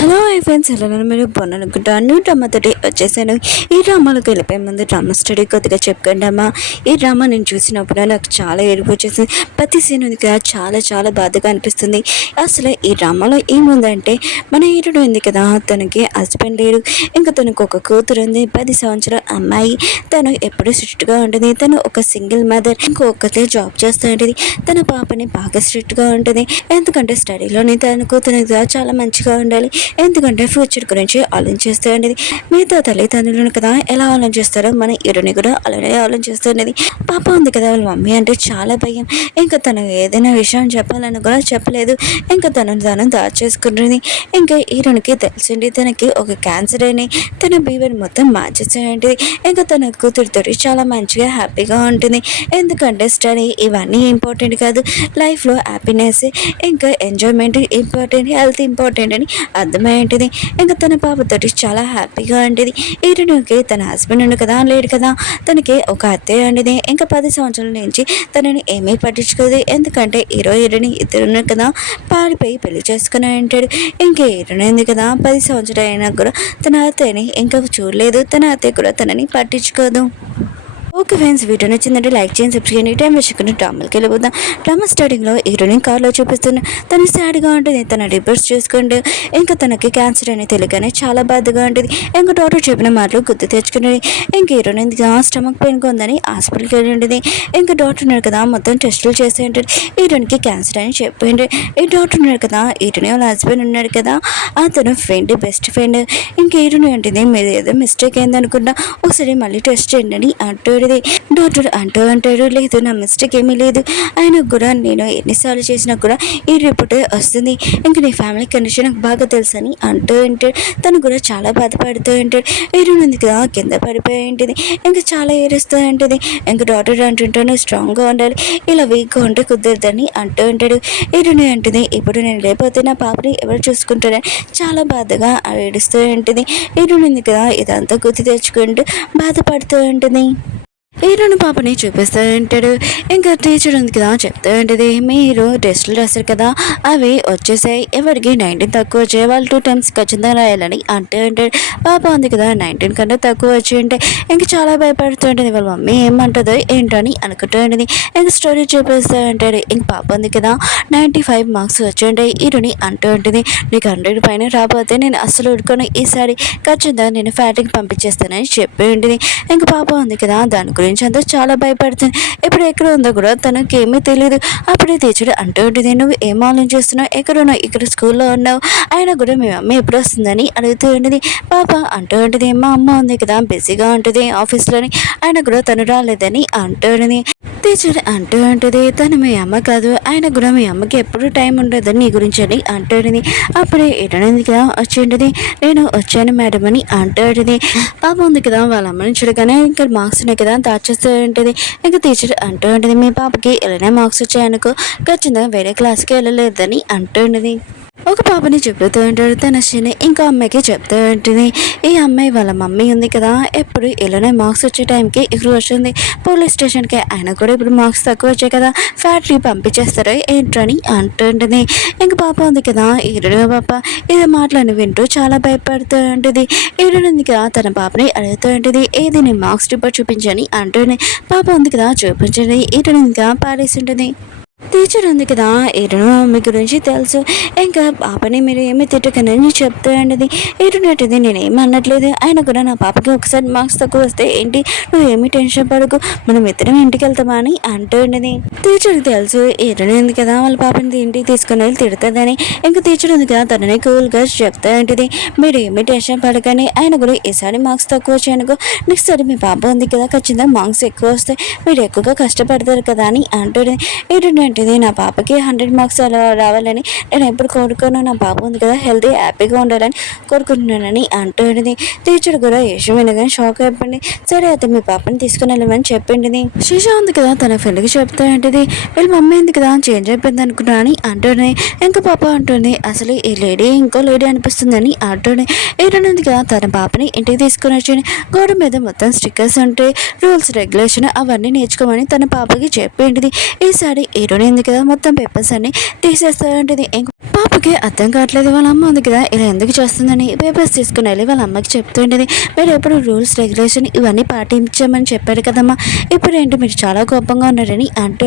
Hello friends, ఎలా మీరు బాగున్నానుకుంటా new డ్రామాతోటి వచ్చేసాను. ఈ డ్రామాలోకి వెళ్ళిపోయే ముందు డ్రామా స్టడీ కొద్దిగా చెప్పుకోండి అమ్మా. ఈ డ్రామా నేను చూసినప్పుడు నాకు చాలా ఏడుపు వచ్చేసింది. ప్రతి సీన్ ఉంది కదా, చాలా చాలా బాధగా అనిపిస్తుంది. అసలు ఈ డ్రామాలో ఏముందంటే, మన హీరోడు ఉంది కదా, తనకి హస్బెండ్ లేడు, ఇంకా తనకు ఒక కూతురు ఉంది, 10 సంవత్సరాల అమ్మాయి. తను ఎప్పుడు స్ట్రిక్ట్గా ఉంటుంది. తను ఒక సింగిల్ మదర్, ఇంకొకతే జాబ్ చేస్తూ ఉంటుంది. తన పాపని బాగా స్ట్రిక్ట్గా ఉంటుంది. ఎందుకంటే స్టడీలోని తనకు చాలా మంచిగా ఉండాలి. ఎందుకంటే ఫ్యూచర్ గురించి ఆలోచిస్తూ ఉండేది. మిగతా తల్లిదండ్రులను కదా ఎలా ఆలోచిస్తారో మన హీరోని కూడా అలానే ఆలోచిస్తుండేది. పాప ఉంది కదా, వాళ్ళ మమ్మీ అంటే చాలా భయం. ఇంకా తను ఏదైనా విషయం చెప్పాలని కూడా చెప్పలేదు. ఇంకా తను దాచేసుకుంటుంది. ఇంకా హీరోనికి తెలిసింది తనకి ఒక క్యాన్సర్ అని. తన బీవర్ మొత్తం మార్చేసేయండి. ఇంకా తన కూతురుతో చాలా మంచిగా హ్యాపీగా ఉంటుంది. ఎందుకంటే స్టడీ ఇవన్నీ ఇంపార్టెంట్ కాదు, లైఫ్లో హ్యాపీనెస్ ఇంకా ఎంజాయ్మెంట్ ఇంపార్టెంట్, హెల్త్ ఇంపార్టెంట్ అని అర్థమయ్యేంటిది. ఇంకా తన పాపతోటి చాలా హ్యాపీగా ఉండేది. హీరోకి తన హస్బెండ్ ఉండు కదా, లేడు కదా, తనకి ఒక అత్తయ్య ఉండేది. ఇంకా 10 సంవత్సరాల నుంచి తనని ఏమీ పట్టించుకోదు. ఎందుకంటే హీరోని ఇద్దరు కదా, పారిపోయి పెళ్లి చేసుకుని ఉంటాడు. ఇంకా హీరోని ఉంది కదా, 10 సంవత్సరాలు అయినా కూడా తన అత్తయ్యని ఇంకా చూడలేదు. తన అత్తయ్య కూడా తనని పట్టించుకోదు. ఓకే ఫ్రెండ్స్, వీడియో నచ్చిందంటే లైక్ చేయండి, సబ్స్క్రైబ్ చేయండి. టైం వేసుకుని డ్రామాకి వెళ్ళిపోతాం. డ్రామా స్టార్టింగ్లో హీరోని కార్లో చూపిస్తున్నా. తను సాడ్గా ఉంటుంది. తన డిప్రెస్ చేసుకుంటూ ఇంకా తనకి క్యాన్సర్ అని తెలియగానే చాలా బాధగా ఉంటుంది. ఇంకా డాక్టర్ చెప్పిన మాటలు గుర్తు తెచ్చుకునేది. ఇంకా హీరోని స్టమక్ పెయిన్ ఉందని హాస్పిటల్కి వెళ్ళి ఉండేది. ఇంకా డాక్టర్ ఉన్నారు కదా, మొత్తం టెస్టులు చేసి ఉంటుంది. హీరోనికి క్యాన్సర్ అని చెప్పిండు. ఈ డాక్టర్ ఉన్నారు కదా, హీరోని వాళ్ళ హస్బెండ్ ఉన్నాడు కదా, అతను ఫ్రెండ్, బెస్ట్ ఫ్రెండ్. ఇంకా హీరోని ఉంటుంది, మీరు ఏదో మిస్టేక్ అయిందనుకుంటా, ఒకసారి మళ్ళీ టెస్ట్ చేయండి అని అంటూ డాక్టర్ అంటాడు, లేదు నా మిస్టేక్ ఏమీ లేదు, ఆయన కూడా నేను ఎన్నిసార్లు చేసినా కూడా ఈ రిపోర్ట్ వస్తుంది. ఇంకా నీ ఫ్యామిలీ కండిషన్ నాకు బాగా తెలుసు అని అంటూ ఉంటాడు. తను కూడా చాలా బాధపడుతూ ఉంటాడు. ఏరునుంది కదా, కింద పడిపోయి ఉంటుంది. ఇంకా చాలా ఏరుస్తూ ఉంటుంది. ఇంకా డాక్టర్ అంటుంటాను, స్ట్రాంగ్గా ఉండాలి, ఇలా వీక్గా ఉంటే కుదరదని అంటూ ఉంటాడు. ఏరుని అంటుంది, ఇప్పుడు నేను లేకపోతే నా పాపని ఎవరు చూసుకుంటారని చాలా బాధగా ఏడుస్తూ ఉంటుంది. ఏరునుంది కదా, ఇదంతా గుర్తు తెచ్చుకుంటూ బాధపడుతూ ఉంటుంది. హీరోని పాపని చూపిస్తూ ఉంటాడు. ఇంకా టీచర్ ఉంది కదా, చెప్తూ ఉంటుంది, మీరు టెస్టులు రాస్తారు కదా, అవి వచ్చేసాయి, ఎవరికి 19 తక్కువ వచ్చాయి, వాళ్ళు 2 times ఖచ్చితంగా రాయాలని అంటూ ఉంటాడు. పాప ఉంది కదా, 19 కన్నా తక్కువ వచ్చి ఉంటే ఇంకా చాలా భయపడుతూ ఉంటుంది. వాళ్ళ మమ్మీ ఏమంటుందో ఏంటని అనుకుంటూ ఉంటుంది. ఇంకా స్టోరీ చూపిస్తూ ఉంటాడు. ఇంక పాప ఉంది కదా, 95 మార్క్స్ వచ్చి ఉంటాయి. హీరోని అంటూ ఉంటుంది, నీకు 100 పైన రాకపోతే నేను అస్సలు ఉడుకొని ఈసారి ఖచ్చితంగా నేను ఫ్యాటింగ్ పంపించేస్తానని చెప్పి ఉంటుంది. ఇంక పాప ఉంది కదా, దాని గురించి అంతా చాలా భయపడుతుంది. ఇప్పుడు ఎక్కడ ఉందో కూడా తనకి ఏమీ తెలియదు. అప్పుడే టీచర్ అంటూ ఉంటుంది, నువ్వు ఏం ఆలోచిస్తున్నావు, ఎక్కడున్నావు, ఇక్కడ స్కూల్లో ఉన్నావు, అయినా కూడా మీ అమ్మ ఎప్పుడు వస్తుందని అడుగుతూ ఉంటుంది. పాప అంటూ ఉంటుంది, మా అమ్మ ఉంది కదా, బిజీగా ఉంటుంది ఆఫీస్లోని, అయినా కూడా తను రాలేదని అంటూ ఉంటుంది. టీచర్ అంటూ ఉంటుంది, తను మీ అమ్మ కాదు, ఆయన కూడా మీ అమ్మకి ఎప్పుడు టైం ఉండదని నీ గురించి అని అంటూ ఉంటుంది. అప్పుడే ఎటనేది కదా వచ్చి ఉంటుంది, నేను వచ్చాను మేడం అని అంటూ ఉంటుంది. పాప ఉంది కదా, వాళ్ళ అమ్మని చూడగానే ఇంకా మార్క్స్ ఉన్నాయి కదా దాచేస్తూ ఉంటుంది. ఇంకా టీచర్ అంటూ ఉంటుంది, మీ పాపకి ఎలానే మార్క్స్ వచ్చాయనుకో ఖచ్చితంగా వేరే క్లాస్కి వెళ్ళలేదని అంటూ ఉంటుంది. ఒక పాపని చెప్తూ ఉంటాడు తన శని. ఇంకో అమ్మాయికి చెప్తూ ఉంటుంది, ఈ అమ్మాయి వాళ్ళ మమ్మీ ఉంది కదా, ఎప్పుడు ఇలానే మార్క్స్ వచ్చే టైంకి ఇక్కడ వచ్చింది పోలీస్ స్టేషన్కి, అయినా కూడా ఇప్పుడు మార్క్స్ తక్కువ వచ్చాయి కదా, ఫ్యాక్టరీ పంపించేస్తారు ఏంటని అంటుంటుంది. ఇంక పాప ఉంది కదా, ఈరుడు పాప ఇది మాటలను వింటూ చాలా భయపడుతూ ఉంటుంది. ఈరుడు ఉంది కదా, తన పాపని అడుగుతూ ఉంటుంది, ఏది నీ మార్క్స్ రిపోర్ట్ చూపించని అంటుంది. పాప ఉంది కదా, చూపించండి. ఈరుడు ఇంకా పాడేసి ఉంటుంది. టీచర్ ఉంది కదా, ఈరును మీ గురించి తెలుసు, ఇంకా పాపని మీరు ఏమి తిట్టకనని చెప్తూ ఉండేది. ఈరునట్టుది నేనేం అనట్లేదు, ఆయన కూడా నా పాపకి ఒకసారి మార్క్స్ తక్కువ వస్తే ఏంటి, నువ్వు ఏమి టెన్షన్ పడకు, మనం ఇద్దరం ఇంటికి వెళ్తామా అని అంటూ ఉండేది. టీచర్కి తెలుసు ఈరుని ఉంది కదా, వాళ్ళ పాపని ఇంటికి తీసుకుని వెళ్ళి తిడుతుందని. ఇంకా టీచర్ ఉంది కదా, తనని కూల్గా చెప్తా ఉంటుంది, మీరు ఏమి టెన్షన్ పడకని, ఆయన కూడా ఈసారి మార్క్స్ తక్కువ వచ్చాయనుకో నెక్స్ట్ సారి మీ పాప ఉంది కదా, ఖచ్చితంగా మార్క్స్ ఎక్కువ వస్తాయి, మీరు ఎక్కువగా కష్టపడతారు కదా అని అంటుంది. ఈరుని అంటే నా పాపకి 100 మార్క్స్ అలా రావాలని నేను ఎప్పుడు కోరుకోను, నా పాప ఉంది కదా హెల్తీ హ్యాపీగా ఉండాలని కోరుకుంటున్నానని అంటుంది. టీచర్ కూడా యశం వినగానే షాక్ అయిపోయింది. సరే అయితే మీ పాపని తీసుకుని వెళ్ళమని చెప్పింది. శిష ఉంది కదా, తన ఫ్రెండ్కి చెప్తా ఉంటుంది, వీళ్ళ మమ్మీ ఉంది కదా చేంజ్ అయిపోయింది అనుకున్నా అని అంటుంది. ఇంకా పాప అంటుంది, అసలు ఈ లేడీ ఇంకో లేడీ అనిపిస్తుందని అంటుంది. ఏడునుంది కదా, తన పాపని ఇంటికి తీసుకుని వచ్చి గోడ మీద మొత్తం స్టిక్కర్స్ ఉంటాయి, రూల్స్ రెగ్యులేషన్ అవన్నీ నేర్చుకోమని తన పాపకి చెప్పింది. ఈసారి హీరోయిన్ ఉంది కదా మొత్తం పేపర్స్ అన్ని తీసేస్తూ ఉంటుంది. పాపకి అర్థం కావట్లేదు వాళ్ళ అమ్మ ఉంది కదా ఇలా ఎందుకు చేస్తుందని పేపర్స్ తీసుకుని వెళ్ళి వాళ్ళ అమ్మకి చెప్తుండేది. మీరు ఎప్పుడు రూల్స్ రెగ్యులేషన్ ఇవన్నీ పాటించామని చెప్పారు కదమ్మా, ఇప్పుడు ఏంటి మీరు చాలా కోపంగా ఉన్నారని అంటూ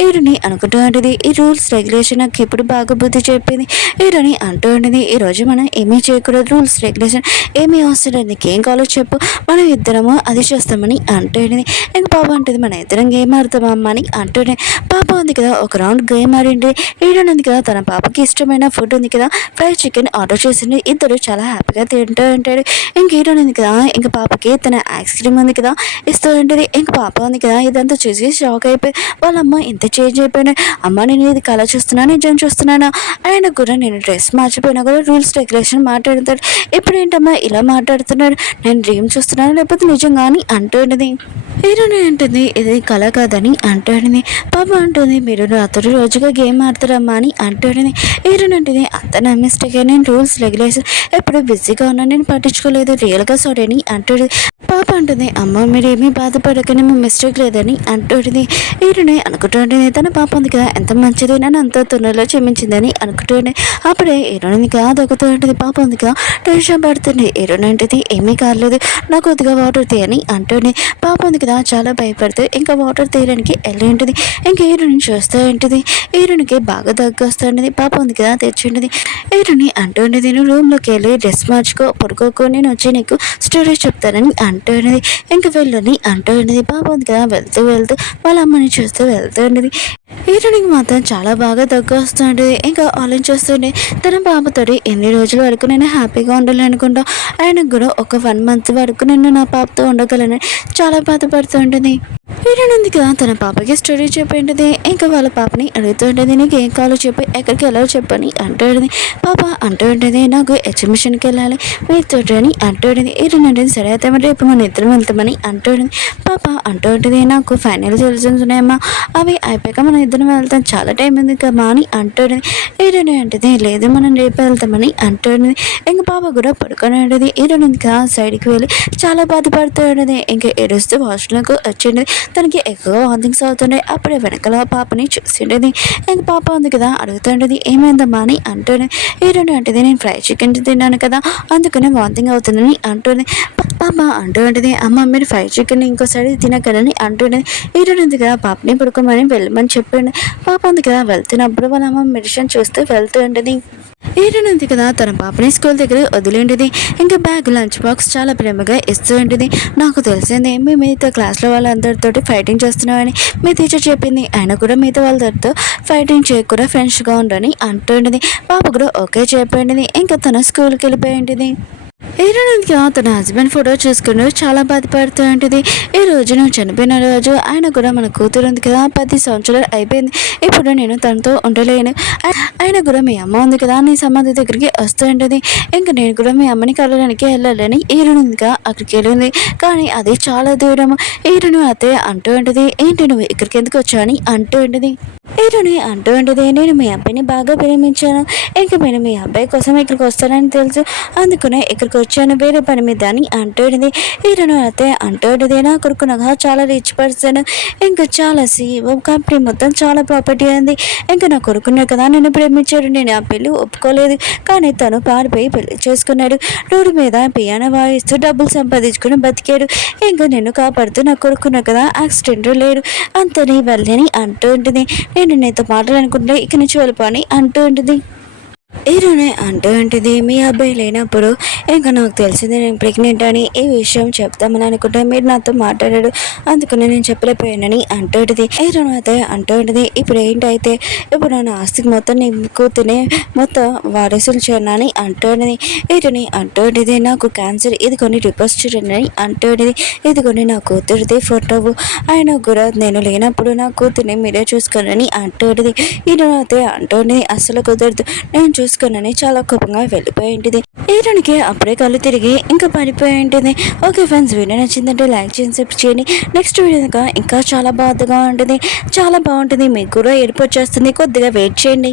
హీరోని అనుకుంటూ ఉంటుంది. ఈ రూల్స్ రెగ్యులేషన్ నాకు ఇప్పుడు బాగా బుద్ధి చెప్పింది హీరోని అంటూ ఉంటుంది. ఈరోజు మనం ఏమీ చేయకూడదు, రూల్స్ రెగ్యులేషన్ ఏమీ అవసరం లేదు, నీకేం కావాలో చెప్పు మనం ఇద్దరము అది చేస్తామని అంటూ ఉంటుంది. ఇంక పాప అంటుంది మన ఇద్దరం గేమ్ ఆడతామా అమ్మ అని అంటూనే పాప ఉంది కదా ఒక రౌండ్ గేమ్ ఆడింది. హీరోయిన్ ఉంది కదా తన పాపకి ఇష్టమైన ఫుడ్ ఉంది కదా ఫ్రై చికెన్ ఆర్డర్ చేసింది. ఇద్దరు చాలా హ్యాపీగా తింటూ ఉంటాడు. ఇంక హీరోయిన్ ఉంది కదా ఇంక పాపకి తన ఐస్ క్రీమ్ ఉంది కదా ఇస్తూ ఉంటుంది. ఇంక పాప ఉంది కదా ఇదంతా చూసి షాక్ అయిపోయి వాళ్ళ అమ్మ ఇంత చేంజ్ అయిపోయినా అమ్మ నేను ఇది కళ చూస్తున్నాను నిజం చూస్తున్నాను ఆయన కూడా నేను డ్రెస్ మార్చిపోయినా కూడా రూల్స్ రెగ్యులేషన్ మాట్లాడతాడు. ఇప్పుడు ఏంటమ్మా ఇలా మాట్లాడుతున్నాడు, నేను డ్రీమ్ చూస్తున్నాను లేకపోతే నిజంగా అని అంటుంది. హీరోని అంటుంది ఇది కళ కాదని అంటుంది. పాప అంటుంది మీరు రాత్రి రోజుగా గేమ్ ఆడతారమ్మా అని అంటుంది. హీరోని అంటుంది అంత నా మిస్టేక్, నేను రూల్స్ రెగ్యులేషన్ ఎప్పుడు బిజీగా ఉన్నా నేను పట్టించుకోలేదు రియల్గా సారీ అని అంటుంది. పాప అంటుంది అమ్మ మీరు ఏమీ బాధపడకని మీ మిస్టేక్ లేదని అంటుంది. హీరోని అనుకుంటుంది తన పాప ఉంది కదా ఎంత మంచిది నన్ను అంత తొందరలో క్షమించిందని అనుకుంటుంది. అప్పుడే హీరోని కదా దొక్కుతూ ఉంటుంది. పాప ఉంది కదా టెన్షన్ పడుతుంది. హీరోని అంటుంది ఏమీ కాలేదు నాకు కొద్దిగా వాటర్ తీయని అంటుంది. పాప ఉంది కదా చాలా భయపడుతూ ఇంకా వాటర్ తీయడానికి వెళ్ళి ఉంటుంది. ఇంకా హీరోని చూస్తూ ఉంటుంది. హీరోనికి బాగా దగ్గు వస్తుంది. పాప ఉంది కదా తెచ్చింటుంది. హీరోని అంటుంది నేను రూమ్లోకి వెళ్ళి డ్రెస్ మార్చుకో పడుకోకు నేను వచ్చి నీకు స్టోరీ చెప్తానని అంటుంది. ఇంకా వెళ్ళని అంటుంది. పాప ఉంది కదా వెళ్తూ వెళ్తూ వాళ్ళ అమ్మని చూస్తూ వెళ్తూ ఉంటుంది. హీరోనికి మాత్రం చాలా బాగా దగ్గు వస్తుంటుంది. ఇంకా ఆలోచిస్తుండే తన పాపతోటి ఎన్ని రోజుల వరకు నేను హ్యాపీగా ఉండాలి అనుకుంటా ఆయనకు కూడా ఒక 1 month వరకు నేను నా పాపతో ఉండగలను చాలా బాధపడుతుంటుంది. హీరోయిన్ ఉంది కదా తన పాపకి స్టోరీ చెప్పింటుంది. ఇంకా వాళ్ళ పాపని అడుగుతూ ఉంటుంది నీకు ఏం కావాలో చెప్పి ఎక్కడికి వెళ్ళాలో చెప్పని అంటుంది. పాప అంటూ ఉంటుంది నాకు ఎగ్జిబిషన్కి వెళ్ళాలి మీతో అని అంటుంది. హీరోయిన్ అంటే సరే అయితే మరి రేపు మన ఇద్దరం వెళ్తామని అంటుంది. పాప అంటూ ఉంటుంది నాకు ఫైనల్ రిజల్ట్స్ ఉన్నాయమ్మా అవి అయిపోయాక మనం ఇద్దరం వెళ్తాం చాలా టైం ఉంది కమ్మా అని అంటుంది. హీరోయిన్ అంటుంది లేదు మనం రేపు వెళ్తామని అంటుంది. ఇంకా పాప కూడా పడుకొని ఉంటుంది. హీరోయిన్ ఇంకా సైడ్కి వెళ్ళి చాలా బాధపడుతూ ఉంటుంది. ఇంకా ఏడుస్తూ వాష్రూమ్కి వచ్చింది. తనకి ఎక్కువ వాంతింగ్స్ అవుతుండే. అప్పుడే వెనకాల పాపని చూసిండేది. ఇంక పాప ఉంది కదా అడుగుతుండేది ఏమైందమ్మా అని అంటుంది. హీరోయిన్ అంటుంది నేను ఫ్రై చికెన్ తిన్నాను కదా అందుకనే వాంతింగ్ అవుతుందని అంటుంది. పాప అంటూ ఉంటుంది అమ్మ మీరు ఫ్రై చికెన్ ఇంకోసారి తినగలని అంటుంది. హీరోయిన్ ఉంది కదా పాపని పడుకోమని వెళ్ళమని చెప్పింది. పాప ఉంది కదా వెళ్తున్నప్పుడు వాళ్ళ అమ్మ మెడిసిన్ చూస్తూ వెళ్తూ ఉంటుంది. హీరోయిన్ ఉంది కదా తన పాపని స్కూల్ దగ్గర వదిలేంటిది. ఇంకా బ్యాగ్ లంచ్ బాక్స్ చాలా ప్రేమగా ఇస్తూ ఉంటుంది. నాకు తెలిసింది మీ మిగతా క్లాస్లో వాళ్ళందరితో ఫైటింగ్ చేస్తున్నామని మీ టీచర్ చెప్పింది అయినా కూడా మిగతా వాళ్ళతో ఫైటింగ్ చేయకుండా ఫ్రెండ్స్గా ఉండని అంటుంటుంది. పాప కూడా ఓకే చెప్పండి. ఇంకా తన స్కూల్కి వెళ్ళిపోయి ఉంటుంది. హీరోయిన్గా తన హస్బెండ్ ఫోటో చూసుకుని చాలా బాధపడుతూ ఉంటుంది. ఈ రోజు నువ్వు చనిపోయిన రోజు ఆయన కూడా మన కూతురు ఉంది కదా 10 సంవత్సరాలు అయిపోయింది ఇప్పుడు నేను తనతో ఉండలేను ఆయన కూడా మీ అమ్మ ఉంది కదా నీ సమాధి దగ్గరికి వస్తూ ఉంటుంది. ఇంకా నేను కూడా మీ అమ్మని కలవడానికి వెళ్ళాలని హీరోయిన్గా అక్కడికి వెళ్ళింది. కానీ అది చాలా దూరం. హీరోయిన్ అయితే అంటూ ఉంటుంది ఏంటి నువ్వు ఇక్కడికి ఎందుకు వచ్చావు అని అంటూ ఉంటుంది. హీరోని అంటూ ఉంటుంది నేను మీ అబ్బాయిని బాగా ప్రేమించాను ఇంకా నేను మీ అబ్బాయి కోసం ఇక్కడికి వస్తానని తెలుసు అందుకనే ఇక్కడికి వచ్చాను వేరే పని మీద అని అంటుంది. హీరోను అయితే అంటుంది నా కొడుకు నాకు చాలా రిచ్ పర్సన్ ఇంకా చాలా సీఈఓ కంపెనీ మొత్తం చాలా ప్రాపర్టీ ఉంది ఇంకా నా కొడుకునే కదా నేను ప్రేమించాడు నేను ఆ పెళ్ళి ఒప్పుకోలేదు కానీ తను పారిపోయి పెళ్లి చేసుకున్నాడు రోడ్డు మీద పియానో వాయిస్తూ డబ్బులు సంపాదించుకుని బతికాడు ఇంకా నేను కాపాడుతూ నా కొడుకున్నా కదా యాక్సిడెంట్ లేడు అంతని వెళ్ళని అంటూ ఉంటుంది. నేను నీతో మాట్లాడాలనుకుంటే ఇక్కడి నుంచి వెళ్ళిపోని అంటూ ఉంటుంది. హీరోనే అంటూ ఉంటుంది మీ అబ్బాయి లేనప్పుడు ఇంకా నాకు తెలిసింది నేను ప్రెగ్నెంట్ అని ఈ విషయం చెప్తామని అనుకుంటే మీరు నాతో మాట్లాడాడు అందుకని నేను చెప్పలేకపోయానని అంటుంది. హీరోను అయితే అంటూ ఉంటుంది ఇప్పుడు ఏంటైతే ఇప్పుడు నా ఆస్తికి మొత్తం నీ కూతునే మొత్తం వారసులు చేయనని అంటుంది. హీరోని అంటూ ఉంటుంది నాకు క్యాన్సర్ ఇది కొన్ని రిపోర్ట్స్ చూడండి అని అంటుంది. ఇది కొన్ని నా కూతురిది ఫోటో ఆయన కూడా నేను లేనప్పుడు నా కూతుర్ని మీరే చూసుకోనని అంటుంది. హీరో అయితే అంటుంది అస్సలు కుదరదు నేను చూసుకుని చాలా కోపంగా వెళ్ళిపోయి ఉంటుంది. హీరోనికి అప్పుడే కళ్ళు తిరిగి ఇంకా పడిపోయి ఉంటుంది. ఓకే ఫ్రెండ్స్ వీడియో నచ్చిందంటే లైక్ చేయండి సబ్స్క్రైబ్ చేయండి. నెక్స్ట్ వీడియో ఇంకా చాలా బాధగా ఉంటుంది చాలా బాగుంటుంది మీకు కూడా ఏడుపు వచ్చేస్తుంది కొద్దిగా వెయిట్ చేయండి.